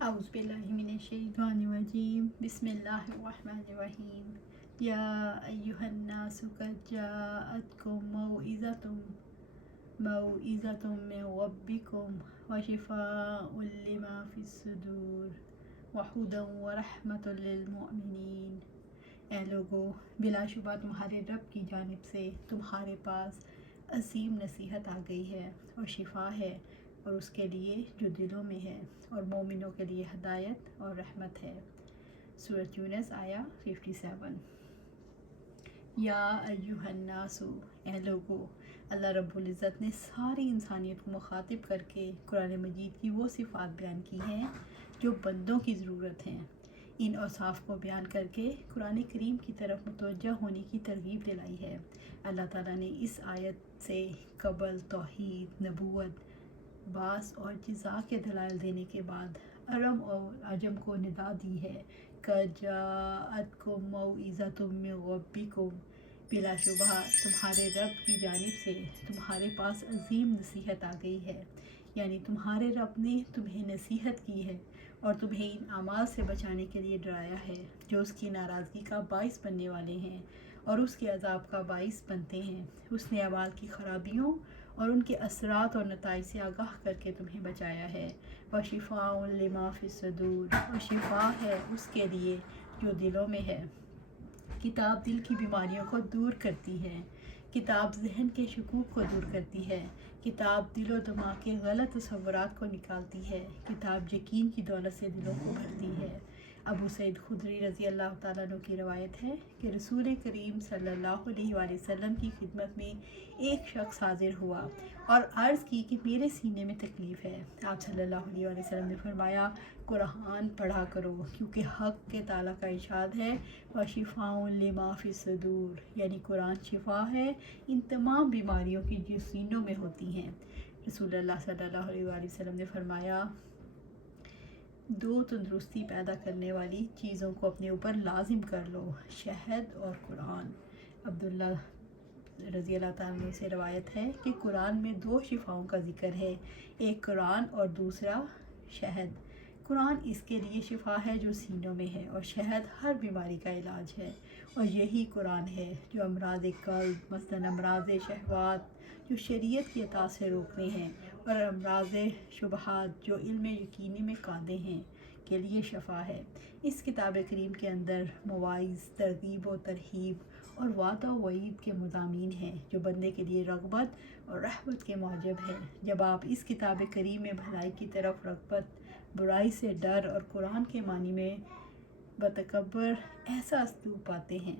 أعوذ بالله من الشيطان الرجيم بسم الله الرحمن الرحيم يا أيها الناس قد جاءتكم موعظة من ربكم وشفاء لما في الصدور وهدى ورحمة للمؤمنين۔ اے لوگو، بلا شبہ تمہارے رب کی جانب سے تمہارے پاس عظیم نصیحت آ گئی ہے اور شفا ہے، اور اس کے لیے جو دلوں میں ہے، اور مومنوں کے لیے ہدایت اور رحمت ہے۔ سورۃ یونس آیا 57۔ یا ایہا الناس، اے لوگو، اللہ رب العزت نے ساری انسانیت کو مخاطب کر کے قرآن مجید کی وہ صفات بیان کی ہیں جو بندوں کی ضرورت ہیں۔ ان اوصاف کو بیان کر کے قرآن کریم کی طرف متوجہ ہونے کی ترغیب دلائی ہے۔ اللہ تعالیٰ نے اس آیت سے قبل توحید، نبوت، بعث اور جزا کے دلائل دینے کے بعد عرب اور عجم کو ندا دی ہے۔ قَدْ جَاءَتْكُم مَّوْعِظَةٌ مِّن رَّبِّكُم، بلا شبہ تمہارے رب کی جانب سے تمہارے پاس عظیم نصیحت آ گئی ہے، یعنی تمہارے رب نے تمہیں نصیحت کی ہے اور تمہیں ان اعمال سے بچانے کے لیے ڈرایا ہے جو اس کی ناراضگی کا باعث بننے والے ہیں اور اس کے عذاب کا باعث بنتے ہیں۔ اس نے اعمال کی خرابیوں اور ان کے اثرات اور نتائج سے آگاہ کر کے تمہیں بچایا ہے۔ وَشِفَاءٌ لِمَا فِي الصُّدُورِ، اور شفا ہے اس کے لیے جو دلوں میں ہے۔ کتاب دل کی بیماریوں کو دور کرتی ہے، کتاب ذہن کے شکوک کو دور کرتی ہے، کتاب دل و دماغ کے غلط تصورات کو نکالتی ہے، کتاب یقین کی دولت سے دلوں کو بھرتی ہے۔ ابو سعید خدری رضی اللہ تعالیٰ عنہ کی روایت ہے کہ رسول کریم صلی اللہ علیہ وآلہ وسلم کی خدمت میں ایک شخص حاضر ہوا اور عرض کی کہ میرے سینے میں تکلیف ہے۔ آپ صلی اللہ علیہ وآلہ وسلم نے فرمایا، قرآن پڑھا کرو، کیونکہ حق کے تعالیٰ کا ارشاد ہے وَشِفَاءٌ لِمَا فِي الصُّدُورِ، یعنی قرآن شفا ہے ان تمام بیماریوں کی جو سینوں میں ہوتی ہیں۔ رسول اللہ صلی اللہ علیہ وآلہ وسلم نے فرمایا، دو تندرستی پیدا کرنے والی چیزوں کو اپنے اوپر لازم کر لو، شہد اور قرآن۔ عبداللہ رضی اللہ تعالیٰ عنہ سے روایت ہے کہ قرآن میں دو شفاؤں کا ذکر ہے، ایک قرآن اور دوسرا شہد۔ قرآن اس کے لیے شفا ہے جو سینوں میں ہے، اور شہد ہر بیماری کا علاج ہے، اور یہی قرآن ہے جو امراض قلب، مثلاً امراض شہوات جو شریعت کی اطاعت سے روکنے ہیں، اور امراض شبہات جو علم یقینی میں قادح ہیں کے لیے شفا ہے۔ اس کتاب کریم کے اندر مواعظ، ترغیب و ترہیب اور وعدہ و وعید کے مضامین ہیں جو بندے کے لیے رغبت اور رحمت کے موجب ہیں۔ جب آپ اس کتاب کریم میں بھلائی کی طرف رغبت، برائی سے ڈر اور قرآن کے معنی میں بتکبر ایسا اسلوب پاتے ہیں،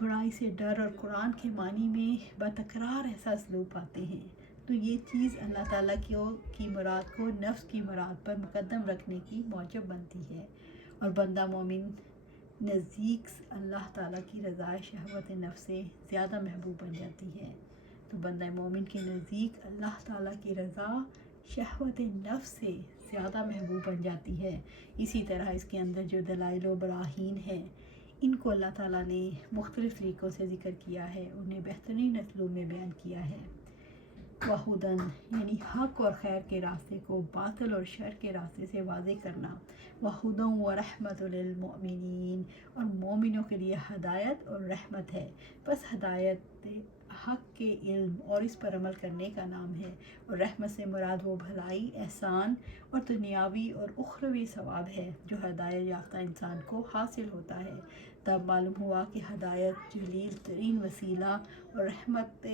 برائی سے ڈر اور قرآن کے معنی میں بتکرار ایسا اسلوب پاتے ہیں، تو یہ چیز اللہ تعالیٰ کی مراد کو نفس کی مراد پر مقدم رکھنے کی موجب بنتی ہے، اور بندہ مومن نزدیک اللہ تعالیٰ کی رضا شہوت نفس سے زیادہ محبوب بن جاتی ہے۔ تو بندہ مومن کے نزدیک اللہ تعالیٰ کی رضا شہوت نفس سے زیادہ محبوب بن جاتی ہے۔ اسی طرح اس کے اندر جو دلائل و براہین ہیں، ان کو اللہ تعالیٰ نے مختلف طریقوں سے ذکر کیا ہے، انہیں بہترین اسلوب میں بیان کیا ہے۔ وَہُدًى، یعنی حق اور خیر کے راستے کو باطل اور شر کے راستے سے واضح کرنا۔ وَهُدًى وَرَحْمَةٌ لِّلْمُؤْمِنِينَ، اور مومنوں کے لیے ہدایت اور رحمت ہے۔ بس ہدایت حق کے علم اور اس پر عمل کرنے کا نام ہے، اور رحمت سے مراد وہ بھلائی، احسان اور دنیاوی اور اخروی ثواب ہے جو ہدایت یافتہ انسان کو حاصل ہوتا ہے۔ تب معلوم ہوا کہ ہدایت جلیل ترین وسیلہ اور رحمت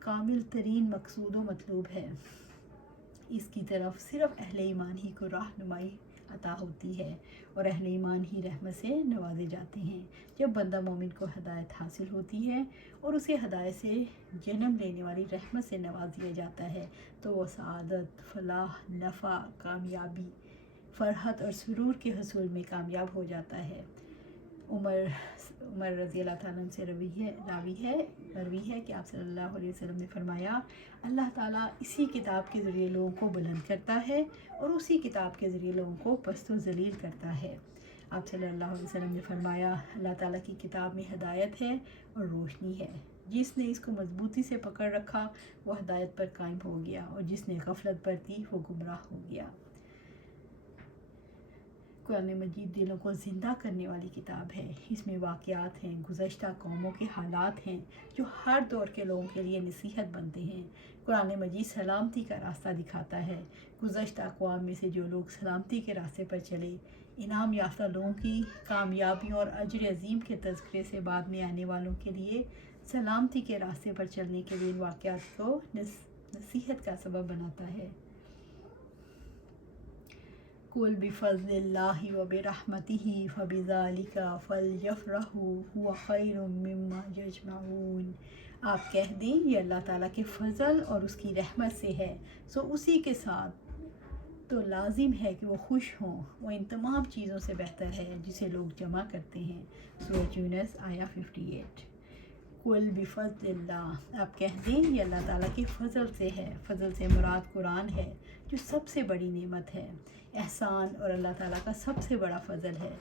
کامل ترین مقصود و مطلوب ہے۔ اس کی طرف صرف اہل ایمان ہی کو رہنمائی عطا ہوتی ہے، اور اہل ایمان ہی رحمت سے نوازے جاتے ہیں۔ جب بندہ مومن کو ہدایت حاصل ہوتی ہے اور اسے ہدایت سے جنم لینے والی رحمت سے نواز دیا جاتا ہے، تو وہ سعادت، فلاح، نفع، کامیابی، فرحت اور سرور کے حصول میں کامیاب ہو جاتا ہے۔ عمر رضی اللہ تعالیٰ عنہ سے مروی ہے کہ آپ صلی اللہ علیہ وسلم نے فرمایا، اللہ تعالیٰ اسی کتاب کے ذریعے لوگوں کو بلند کرتا ہے اور اسی کتاب کے ذریعے لوگوں کو پست و ذلیل کرتا ہے۔ آپ صلی اللہ علیہ وسلم نے فرمایا، اللہ تعالیٰ کی کتاب میں ہدایت ہے اور روشنی ہے، جس نے اس کو مضبوطی سے پکڑ رکھا وہ ہدایت پر قائم ہو گیا، اور جس نے غفلت برتی وہ گمراہ ہو گیا۔ قرآن مجید دلوں کو زندہ کرنے والی کتاب ہے۔ اس میں واقعات ہیں، گزشتہ قوموں کے حالات ہیں جو ہر دور کے لوگوں کے لیے نصیحت بنتے ہیں۔ قرآن مجید سلامتی کا راستہ دکھاتا ہے۔ گزشتہ اقوام میں سے جو لوگ سلامتی کے راستے پر چلے، انعام یافتہ لوگوں کی کامیابیوں اور اجر عظیم کے تذکرے سے بعد میں آنے والوں کے لیے سلامتی کے راستے پر چلنے کے لیے ان واقعات کو نصیحت کا سبب بناتا ہے۔ قُلْ بِفَضْلِ اللَّهِ وَبِرَحْمَتِهِ فَبِذَلِكَ فَلْيَفْرَحُوا هُوَ خَيْرٌ مِّمَّا يَجْمَعُونَ۔ آپ کہہ دیں یہ اللہ تعالیٰ کے فضل اور اس کی رحمت سے ہے، سو اسی کے ساتھ تو لازم ہے کہ وہ خوش ہوں، وہ ان تمام چیزوں سے بہتر ہے جسے لوگ جمع کرتے ہیں۔ سورہ یونس آیہ 58۔ قُلْ بِفَضْلِ اللَّهِ، آپ کہہ دیں یہ اللہ تعالیٰ کے فضل سے ہے۔ فضل سے مراد قرآن ہے جو سب سے بڑی نعمت ہے، احسان اور اللہ تعالیٰ کا سب سے بڑا فضل ہے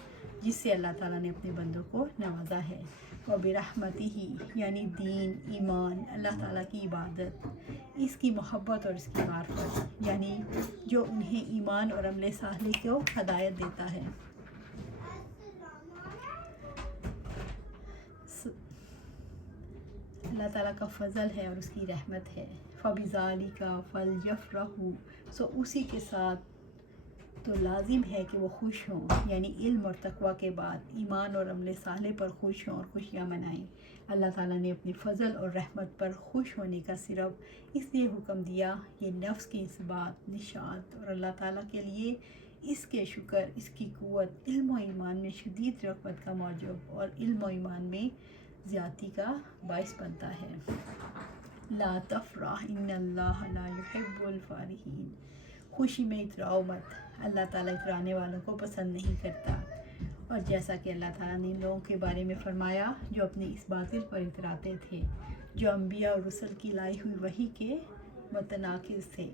جس سے اللہ تعالیٰ نے اپنے بندوں کو نوازا ہے۔ وَبِرَحْمَتِهِ یعنی دین، ایمان، اللہ تعالیٰ کی عبادت، اس کی محبت اور اس کی معرفت، یعنی جو انہیں ایمان اور عمل صالح کو ہدایت دیتا ہے۔ اللہ تعالیٰ کا فضل ہے اور اس کی رحمت ہے۔ فَبِذَلِكَ فَلْيَفْرَحُوا، سو اسی کے ساتھ تو لازم ہے کہ وہ خوش ہوں، یعنی علم اور تقوی کے بعد ایمان اور عمل صالح پر خوش ہوں اور خوشیاں منائیں۔ اللہ تعالیٰ نے اپنی فضل اور رحمت پر خوش ہونے کا صرف اس لیے حکم دیا، یہ نفس کی اثبات، نشاط اور اللہ تعالیٰ کے لیے اس کے شکر، اس کی قوت، علم و ایمان میں شدید رغبت کا موجب اور علم و ایمان میں زیادتی کا باعث بنتا ہے۔ لا تفرح ان اللہ لا يحب الفارحین، خوشی میں اتراؤ مت، اللہ تعالیٰ اترانے والوں کو پسند نہیں کرتا۔ اور جیسا کہ اللہ تعالیٰ نے ان لوگوں کے بارے میں فرمایا جو اپنے اس باطل پر اتراتے تھے، جو انبیاء اور رسل کی لائی ہوئی وحی کے متناقض تھے۔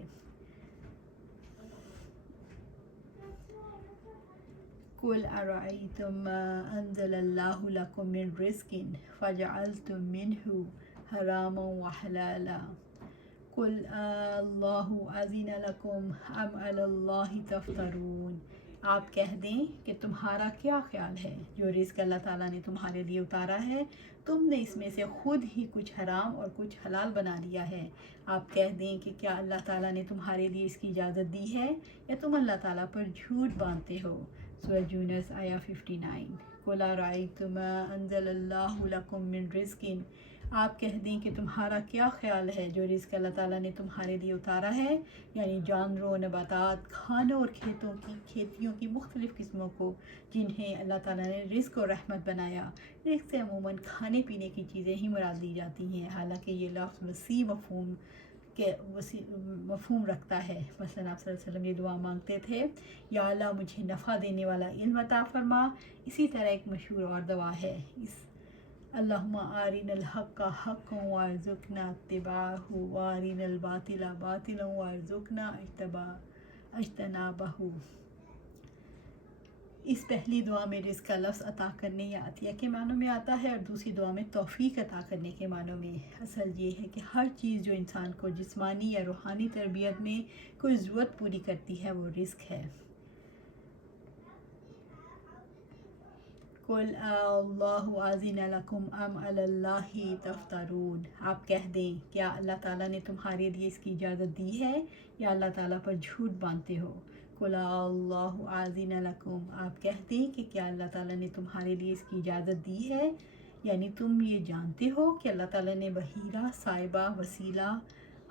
قُلْ أَرَأَيْتُم مَّا أَنزَلَ اللَّهُ لَكُم مِّن رِّزْقٍ فَجَعَلْتُم مِّنْهُ حَرَامًا وَحَلَالًا قُلْ اللَّهُ أَذِنَ لَكُمْ أَمْ عَلَى اللَّهِ تَفْتَرُونَ، آپ کہہ دیں کہ تمہارا کیا خیال ہے، جو رزق اللہ تعالیٰ نے تمہارے لیے اتارا ہے تم نے اس میں سے خود ہی کچھ حرام اور کچھ حلال بنا لیا ہے۔ آپ کہہ دیں کہ کیا اللہ تعالیٰ نے تمہارے لیے اس کی اجازت دی ہے یا تم اللہ تعالیٰ پر جھوٹ باندھتے ہو۔ سورہ یونس آیہ 59۔ قُلْ أَرَأَيْتُم مَّا أَنزَلَ اللَّهُ لَكُم مِّن رِّزْقٍ، آپ کہہ دیں کہ تمہارا کیا خیال ہے جو رزق اللہ تعالیٰ نے تمہارے لیے اتارا ہے، یعنی جانوروں، نباتات، کھانوں اور کھیتیوں کی مختلف قسموں کو جنہیں اللہ تعالیٰ نے رزق اور رحمت بنایا۔ رزق سے عموماً کھانے پینے کی چیزیں ہی مراد لی جاتی ہیں، حالانکہ یہ لفظ وسیع مفہوم رکھتا ہے۔ مثلاً آپ صلی اللہ علیہ وسلم یہ دعا مانگتے تھے، یا اللہ مجھے نفع دینے والا علم عطا فرما۔ اسی طرح ایک مشہور اور دعا ہے، اللہم آرنا الحق حقا وارزقنا اتباعہ وارنا الباطل باطلا وارزقنا اجتنابہ۔ اس پہلی دعا میں رزق کا لفظ عطا کرنے یا عطیہ کے معنوں میں آتا ہے، اور دوسری دعا میں توفیق عطا کرنے کے معنوں میں۔ اصل یہ ہے کہ ہر چیز جو انسان کو جسمانی یا روحانی تربیت میں کوئی ضرورت پوری کرتی ہے وہ رزق ہے۔ قُلْ اللَّهُ أَذِنَ لَكُمْ أَمْ عَلَى اللَّهِ تَفْتَرُونَ، آپ کہہ دیں کیا اللہ تعالیٰ نے تمہارے لیے اس کی اجازت دی ہے یا اللہ تعالیٰ پر جھوٹ باندھتے ہو۔ قُلْ اللَّهُ أَذِنَ لَكُمْ، آپ کہہ دیں کہ کیا اللہ تعالیٰ نے تمہارے لیے اس کی اجازت دی ہے، یعنی تم یہ جانتے ہو کہ اللہ تعالیٰ نے بحیرہ، صائبہ، وسیلہ،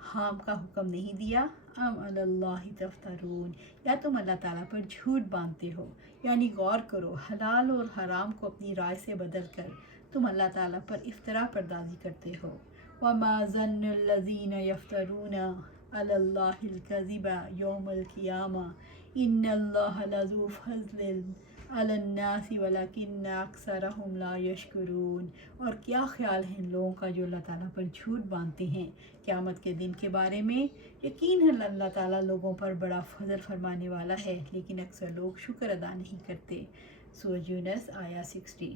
حام کا حکم نہیں دیا۔ ام علی اللہ تفترون، یا تم اللہ تعالیٰ پر جھوٹ باندھتے ہو، یعنی غور کرو، حلال اور حرام کو اپنی رائے سے بدل کر تم اللہ تعالیٰ پر افتراء پردازی کرتے ہو۔ وما ظن الذین یفترون علی اللہ الکذب یوم القیامہ ان اللہ لذو فضل علی الناس ولکن اکثرہم لا یشکرون، اور کیا خیال ہے ان لوگوں کا جو اللہ تعالیٰ پر جھوٹ باندھتے ہیں قیامت کے دن کے بارے میں؟ یقیناً اللہ تعالیٰ لوگوں پر بڑا فضل فرمانے والا ہے، لیکن اکثر لوگ شکر ادا نہیں کرتے۔ سورہ یونس آیہ 60۔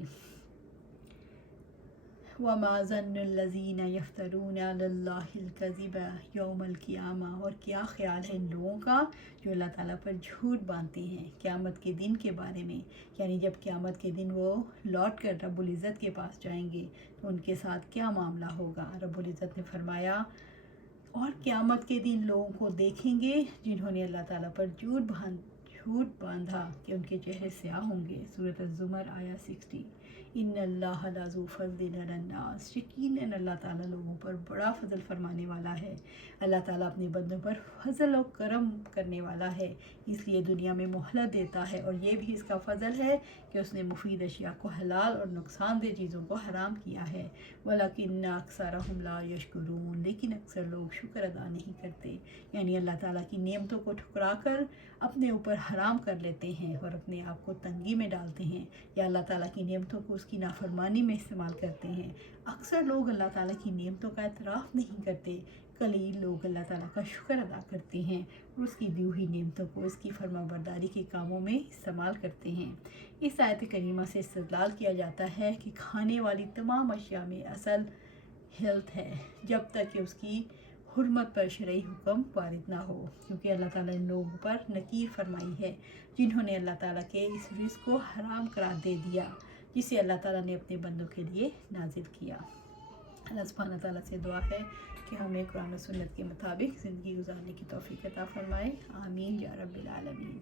وما ظن الذین یفترون علی اللہ الکذب یوم القیامہ، اور کیا خیال ہے ان لوگوں کا جو اللہ تعالیٰ پر جھوٹ باندھتے ہیں قیامت کے دن کے بارے میں، یعنی جب قیامت کے دن وہ لوٹ کر رب العزت کے پاس جائیں گے تو ان کے ساتھ کیا معاملہ ہوگا۔ رب العزت نے فرمایا اور قیامت کے دن لوگوں کو دیکھیں گے جنہوں نے اللہ تعالیٰ پر جھوٹ باندھا کہ ان کے چہرے سیاہ ہوں گے۔ سورۃ الزمر آیا 60۔ ان اللہ لذو فضل علی الناس، یقیناً اللہ تعالیٰ لوگوں پر بڑا فضل فرمانے والا ہے۔ اللہ تعالیٰ اپنے بندوں پر فضل و کرم کرنے والا ہے، اس لیے دنیا میں مہلت دیتا ہے، اور یہ بھی اس کا فضل ہے کہ اس نے مفید اشیاء کو حلال اور نقصان دہ چیزوں کو حرام کیا ہے۔ وَلَكِنَّ أَكْثَرَهُمْ لَا يَشْكُرُونَ، لیکن اکثر لوگ شکر ادا نہیں کرتے، یعنی اللہ تعالیٰ کی نعمتوں کو ٹھکرا کر اپنے اوپر حرام کر لیتے ہیں اور اپنے آپ کو تنگی میں ڈالتے ہیں، یا اللہ تعالیٰ کی نعمتوں کو اس کی نافرمانی میں استعمال کرتے ہیں۔ اکثر لوگ اللہ تعالیٰ کی نعمتوں کا اعتراف نہیں کرتے، قلیل لوگ اللہ تعالیٰ کا شکر ادا کرتے ہیں اور اس کی دی ہوئی نعمتوں کو اس کی فرما برداری کے کاموں میں استعمال کرتے ہیں۔ اس آیت کریمہ سے استدلال کیا جاتا ہے کہ کھانے والی تمام اشیاء میں اصل ہیلتھ ہے جب تک کہ اس کی حرمت پر شرعی حکم وارد نہ ہو، کیونکہ اللہ تعالیٰ نے لوگوں پر نکیر فرمائی ہے جنہوں نے اللہ تعالیٰ کے اس رزق کو حرام قرار دے دیا جسے اللہ تعالیٰ نے اپنے بندوں کے لیے نازل کیا۔ اللہ سبحانہ تعالیٰ سے دعا ہے کہ ہمیں قرآن و سنت کے مطابق زندگی گزارنے کی توفیق عطا فرمائے، آمین یا رب العالمین۔